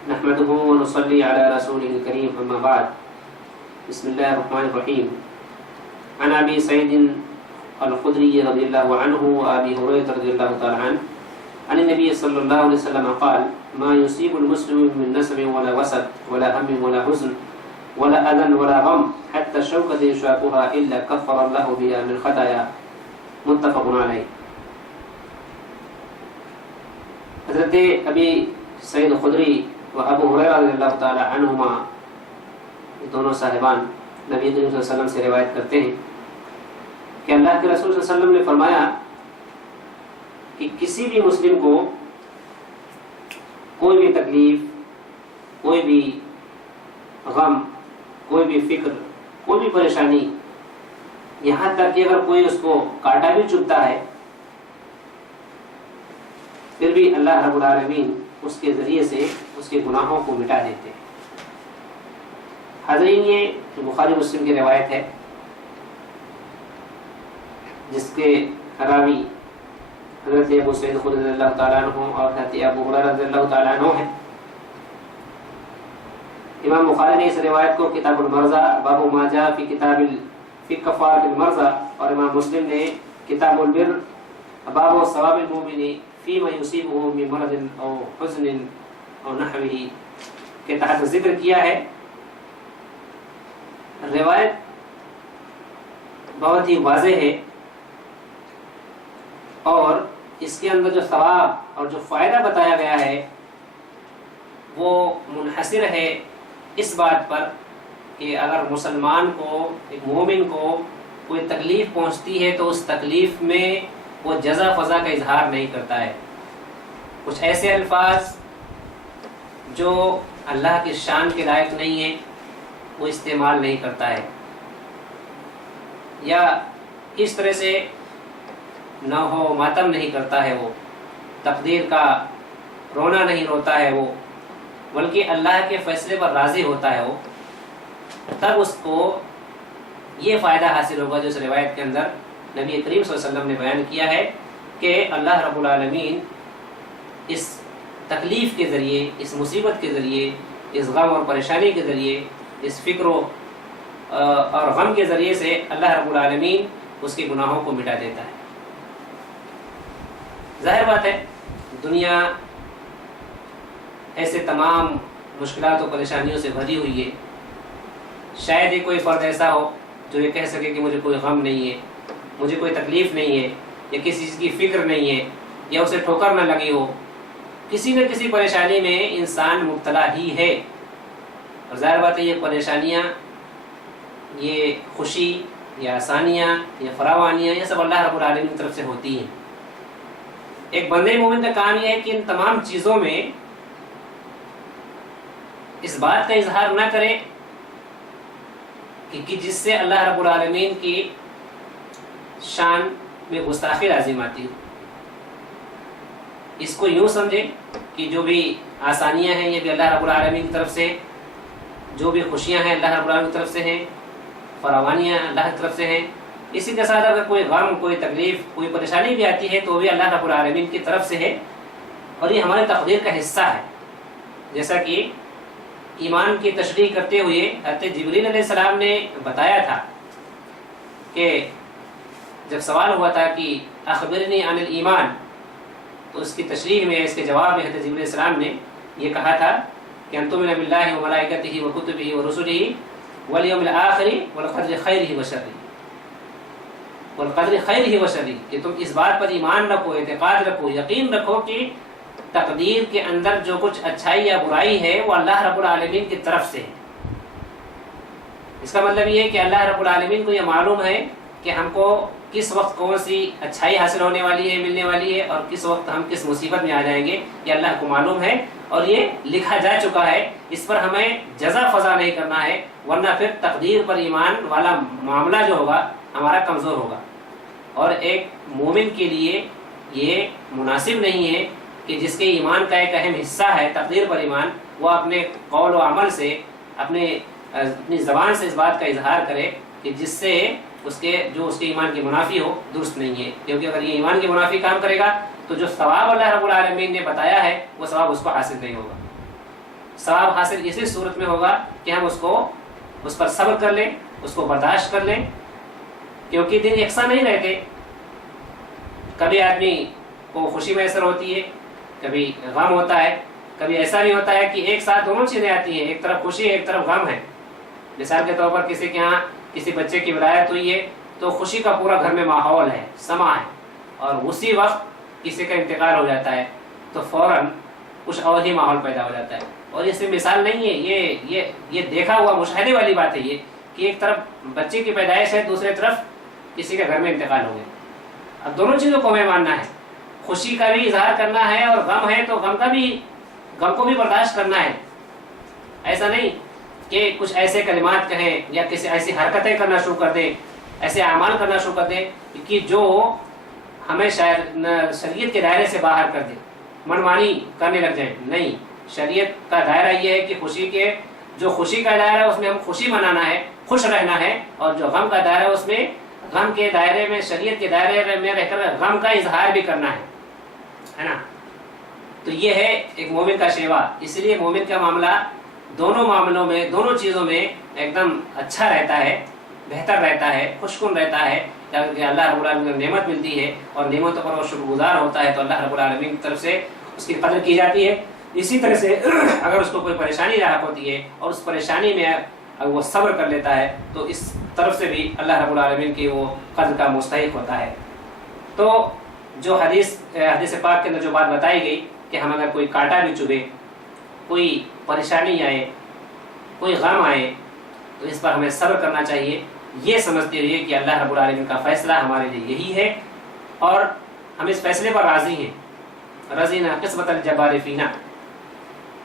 نحمده ونصلي على رسوله الكريم أما بعد. بسم الله الرحمن الرحيم. عن أبي سعيد الخدري رضي الله عنه وأبي هريرة رضي الله تعالى عنه عن النبي صلى الله عليه وسلم قال: ما يصيب المسلم من نسب ولا وسط ولا هم ولا حزن ولا أذى ولا غم حتى الشوكة يشاكها إلا كفر الله بها من خطايا. متفق علیہ. حضرت ابی سعید خدری و ابو ہریرہ رضی اللہ تعالی عنہما دونوں صاحبان نبی کریم صلی اللہ علیہ وسلم سے روایت کرتے ہیں کہ اللہ کے رسول صلی اللہ علیہ وسلم نے فرمایا کہ کسی بھی مسلم کو کوئی بھی تکلیف، کوئی بھی غم، کوئی بھی فکر، کوئی بھی پریشانی، یہاں تک کہ اگر کوئی اس کو کانٹا بھی چبھتا ہے پھر بھی اللہ رب العالمین اس کے ذریعے سے اس کے گناہوں کو مٹا دیتے ہیں. حاضرین، یہ بخاری مسلم کی روایت ہے جس کے راوی حضرت ابو سعید خدری رضی اللہ تعالیٰ عنہ اور حضرت ابو ہریرہ رضی اللہ تعالیٰ عنہ ہیں. امام بخاری نے اس روایت کو کتاب المرضع باب ما جاء فی فی کفارۃ المرضع اور امام مسلم نے کتاب البر باب ثواب المؤمن فیما یصیبہ من مرض او حزن او نحوہ کے تحت ذکر کیا ہے. روایت بہت ہی واضح ہے اور اس کے اندر جو ثواب اور جو فائدہ بتایا گیا ہے وہ منحصر ہے اس بات پر کہ اگر مسلمان کو، ایک مومن کو کوئی تکلیف پہنچتی ہے تو اس تکلیف میں وہ جزا فضا کا اظہار نہیں کرتا ہے. کچھ ایسے الفاظ جو اللہ کی شان کے لائق نہیں ہیں وہ استعمال نہیں کرتا ہے، یا اس طرح سے نہ ہو ماتم نہیں کرتا ہے، وہ تقدیر کا رونا نہیں روتا ہے وہ، بلکہ اللہ کے فیصلے پر راضی ہوتا ہے وہ. تب اس کو یہ فائدہ حاصل ہوگا جو اس روایت کے اندر نبی کریم صلی اللہ علیہ وسلم نے بیان کیا ہے کہ اللہ رب العالمین اس تکلیف کے ذریعے، اس مصیبت کے ذریعے، اس غم اور پریشانی کے ذریعے، اس فکر اور غم کے ذریعے سے اللہ رب العالمین اس کے گناہوں کو مٹا دیتا ہے. ظاہر بات ہے دنیا ایسے تمام مشکلات و پریشانیوں سے بھری ہوئی ہے. شاید ہی کوئی فرد ایسا ہو جو یہ کہہ سکے کہ مجھے کوئی غم نہیں ہے، مجھے کوئی تکلیف نہیں ہے، یا کسی چیز کی فکر نہیں ہے، یا اسے ٹھوکر نہ لگی ہو. کسی نہ کسی پریشانی میں انسان مبتلا ہی ہے. اور ظاہر بات ہے یہ پریشانیاں، یہ خوشی یا آسانیاں یا فراوانیاں، یہ سب اللہ رب العالمین کی طرف سے ہوتی ہیں. ایک بندے مومن کا کام یہ ہے کہ ان تمام چیزوں میں اس بات کا اظہار نہ کرے کہ جس سے اللہ رب العالمین کی شان میں گستاخی لازم آتی ہو. اس کو یوں سمجھے کہ جو بھی آسانیاں ہیں یہ بھی اللہ رب العالمین کی طرف سے، جو بھی خوشیاں ہیں اللہ رب العالمین کی طرف سے ہیں، فراوانیاں اللہ کی طرف سے ہیں. اسی کے ساتھ اگر کوئی غم، کوئی تکلیف، کوئی پریشانی بھی آتی ہے تو بھی اللہ رب العالمین کی طرف سے ہے اور یہ ہماری تقدیر کا حصہ ہے. جیسا کہ ایمان کی تشریح کرتے ہوئے حضرت جبریل علیہ السلام نے بتایا تھا کہ جب سوال ہوا تھا کہ اخبرنی عن الایمان، تو اس کی تشریح میں، اس کے جواب میں حضرت جبریل علیہ السلام نے یہ کہا تھا کہ ان تؤمن باللہ وملائکتہ وکتبہ ورسلہ والیوم الآخر والقدر خیرہ وشرہ، والقدر خیرہ وشرہ، کہ تم اس بات پر ایمان رکھو، اعتقاد رکھو، یقین رکھو کہ تقدیر کے اندر جو کچھ اچھائی یا برائی ہے وہ اللہ رب العالمین کی طرف سے ہے. اس کا مطلب یہ ہے کہ اللہ رب العالمین کو یہ معلوم ہے کہ ہم کو کس وقت کون سی اچھائی حاصل ہونے والی ہے، ملنے والی ہے، اور کس وقت ہم کس مصیبت میں آ جائیں گے، یہ اللہ کو معلوم ہے اور یہ لکھا جا چکا ہے. اس پر ہمیں جزا فضا نہیں کرنا ہے، ورنہ پھر تقدیر پر ایمان والا معاملہ جو ہوگا ہمارا کمزور ہوگا. اور ایک مومن کے لیے یہ مناسب نہیں ہے کہ جس کے ایمان کا ایک اہم حصہ ہے تقدیر پر ایمان، وہ اپنے قول و عمل سے، اپنی زبان سے اس بات کا اظہار کرے کہ جس سے اس کے ایمان کے منافی ہو. درست نہیں ہے، کیونکہ اگر یہ ایمان کے منافی کام کرے گا تو جو ثواب اللہ رب العالمین نے بتایا ہے وہ ثواب اس کو حاصل نہیں ہوگا. ثواب حاصل اسی صورت میں ہوگا کہ ہم اس پر صبر کر لیں، اس کو برداشت کر لیں، کیونکہ دن یکساں نہیں رہتے. کبھی آدمی کو خوشی میسر ہوتی ہے، کبھی غم ہوتا ہے، کبھی ایسا نہیں ہوتا ہے کہ ایک ساتھ دونوں چیزیں آتی ہیں، ایک طرف خوشی ہے ایک طرف غم ہے. مثال کے طور پر کسی کے ہاں کسی بچے کی ولادت ہوئی ہے تو خوشی کا پورا گھر میں ماحول ہے، سما ہے، اور اسی وقت کسی کا انتقال ہو جاتا ہے تو فوراً کچھ اور ہی ماحول پیدا ہو جاتا ہے. اور یہ صرف مثال نہیں ہے، یہ دیکھا ہوا مشاہدے والی بات ہے یہ، کہ ایک طرف بچے کی پیدائش ہے، دوسرے طرف کسی کا گھر میں انتقال ہو گیا. اب دونوں چیزوں کو ہمیں ماننا ہے، خوشی کا بھی اظہار کرنا ہے اور غم ہے تو غم کو بھی برداشت کرنا ہے. ایسا نہیں کہ کچھ ایسے کلمات کہیں یا کسی ایسی حرکتیں کرنا شروع کر دیں، ایسے اعمال کرنا شروع کر دیں کہ جو ہمیں شریعت کے دائرے سے باہر کر دے، منمانی کرنے لگ جائیں. نہیں، شریعت کا دائرہ یہ ہے کہ جو خوشی کا دائرہ ہے اس میں ہم خوشی منانا ہے، خوش رہنا ہے، اور جو غم کا دائرہ ہے اس میں غم کے دائرے میں، شریعت کے دائرے میں رہ کر غم کا اظہار بھی کرنا ہے نا. تو یہ ہے ایک مومن کا شیوا. اس لیے مومن کا معاملہ دونوں معاملوں میں، دونوں چیزوں میں ایک دم اچھا رہتا ہے، بہتر رہتا ہے، خوشکن رہتا ہے. کہ اللہ رب العالمین کو نعمت ملتی ہے اور نعمتوں پر وہ شکر گزار ہوتا ہے تو اللہ رب العالمین کی طرف سے اس کی قدر کی جاتی ہے. اسی طرح سے اگر اس کو کوئی پریشانی لاحق ہوتی ہے اور اس پریشانی میں اگر وہ صبر کر لیتا ہے تو اس طرف سے بھی اللہ رب العالمین کی وہ قدر کا مستحق ہوتا ہے. تو جو حدیث پاک کے اندر جو بات بتائی گئی کہ ہم اگر کوئی کانٹا بھی چبھے، کوئی پریشانی آئے، کوئی غم آئے تو اس پر ہمیں صبر کرنا چاہیے، یہ سمجھتے ہوئے کہ اللہ رب العالمین کا فیصلہ ہمارے لیے یہی ہے اور ہم اس فیصلے پر راضی ہیں. رضینا قسمت الجبار فینا،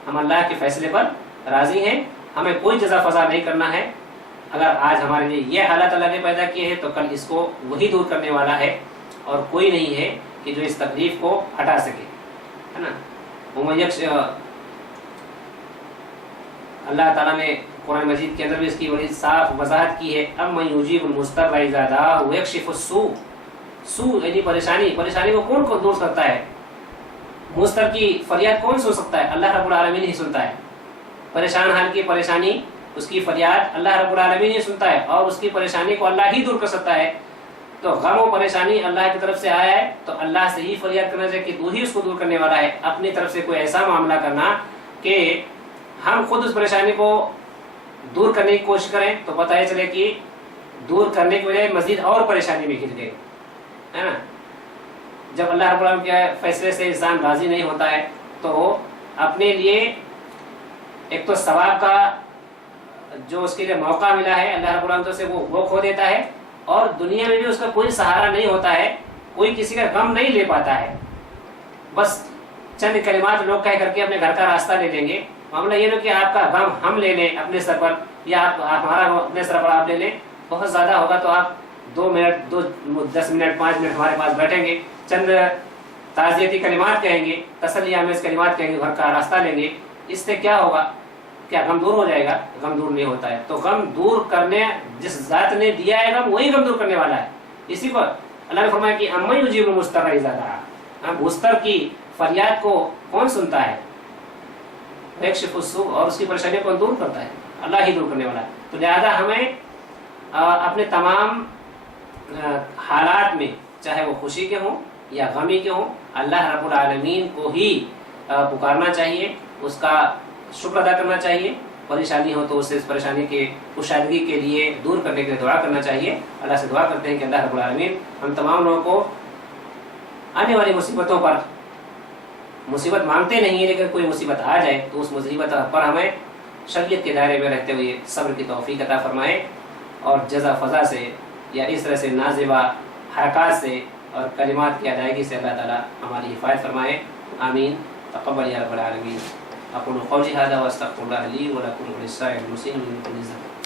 ہم اللہ کے فیصلے پر راضی ہیں، ہمیں کوئی جزا فضا نہیں کرنا ہے. اگر آج ہمارے لیے یہ حالت اللہ نے پیدا کیے ہیں تو کل اس کو وہی دور کرنے والا ہے اور کوئی نہیں ہے کہ جو اس تکلیف کو ہٹا سکے، ہے نا. اللہ تعالیٰ نے قرآن مجید کے اندر بھی اس کی بڑی صاف وضاحت کی ہے. امن یجیب المضطر اذا دعاہ ویکشف السوء، سوء یعنی پریشانی کو کون دور کرتا ہے؟ مضطر کی فریاد کون سن سکتا ہے؟ اللہ رب العالمین ہی سنتا ہے. پریشان حال کی پریشانی، اس کی فریاد اللہ رب العالمین ہی سنتا ہے اور اس کی پریشانی کو اللہ ہی دور کر سکتا ہے. تو غم و پریشانی اللہ کی طرف سے آیا ہے تو اللہ سے ہی فریاد کرنا چاہیے کہ تو ہی اس کو دور کرنے والا ہے. اپنی طرف سے کوئی ایسا معاملہ کرنا کہ ہم خود اس پریشانی کو دور کرنے کی کوشش کریں تو پتہ یہ چلے کہ دور کرنے کی بجائے مزید اور پریشانی میں گر گئے، ہے نا. جب اللہ رب العالمین کے فیصلے سے انسان راضی نہیں ہوتا ہے تو اپنے لیے ایک تو ثواب کا جو اس کے لیے موقع ملا ہے اللہ رب العالمین سے وہ کھو دیتا ہے، اور دنیا میں بھی اس کا کوئی سہارا نہیں ہوتا ہے، کوئی کسی کا غم نہیں لے پاتا ہے. بس چند کلمات لوگ کہہ کر کے اپنے گھر کا راستہ لے لیں گے. معاملہ یہ نہیں کہ آپ کا غم ہم لے لیں اپنے سر پر یا ہمارا غم اپنے سر پر آپ لے لیں. بہت زیادہ ہوگا تو آپ 2 منٹ 10 منٹ 5 منٹ ہمارے پاس بیٹھیں گے، چند تعزیتی کلمات کہیں گے، تسلی آمیز کلمات کہیں گے، گھر کا راستہ لیں گے. اس سے کیا ہوگا؟ کیا غم دور ہو جائے گا؟ غم دور نہیں ہوتا ہے. تو غم دور کرنے جس ذات نے دیا ہے غم وہی غم دور کرنے والا ہے. اسی پر اللہ نے فرمایا کہ امن یجیب المضطر اذا دعاہ، مضطر کی فریاد کو کون سنتا ہے؟ یکشف السوء، اور اس کی پریشانی کو دور کرتا ہے، اللہ ہی دور کرنے والا ہے. تو لہذا ہمیں اپنے تمام حالات میں چاہے وہ خوشی کے ہوں یا غمی کے ہوں اللہ رب العالمین کو ہی پکارنا چاہیے، اس کا شکر ادا کرنا چاہیے. پریشانی ہو تو اسے اس پریشانی کے کشادگی کے لیے دور کرنے کے لیے دعا کرنا چاہیے. اللہ سے دعا کرتے ہیں کہ اللہ رب العالمین ہم تمام لوگوں کو آنے والی مصیبتوں پر، مصیبت مانگتے نہیں ہیں لیکن کوئی مصیبت آ جائے تو اس مصیبت پر ہمیں شریعت کے دائرے میں رہتے ہوئے صبر کی توفیق عطا فرمائے اور جزا فضا سے یا اس طرح سے نازیبا حرکات سے اور کلمات کی ادائیگی سے اللہ تعالیٰ ہماری حفاظت فرمائے. آمین. تقبل یا رب العالمین. اقول قولی هذا واستغفر الله لي ولكم ولسائر المسلمين من كل ذنب.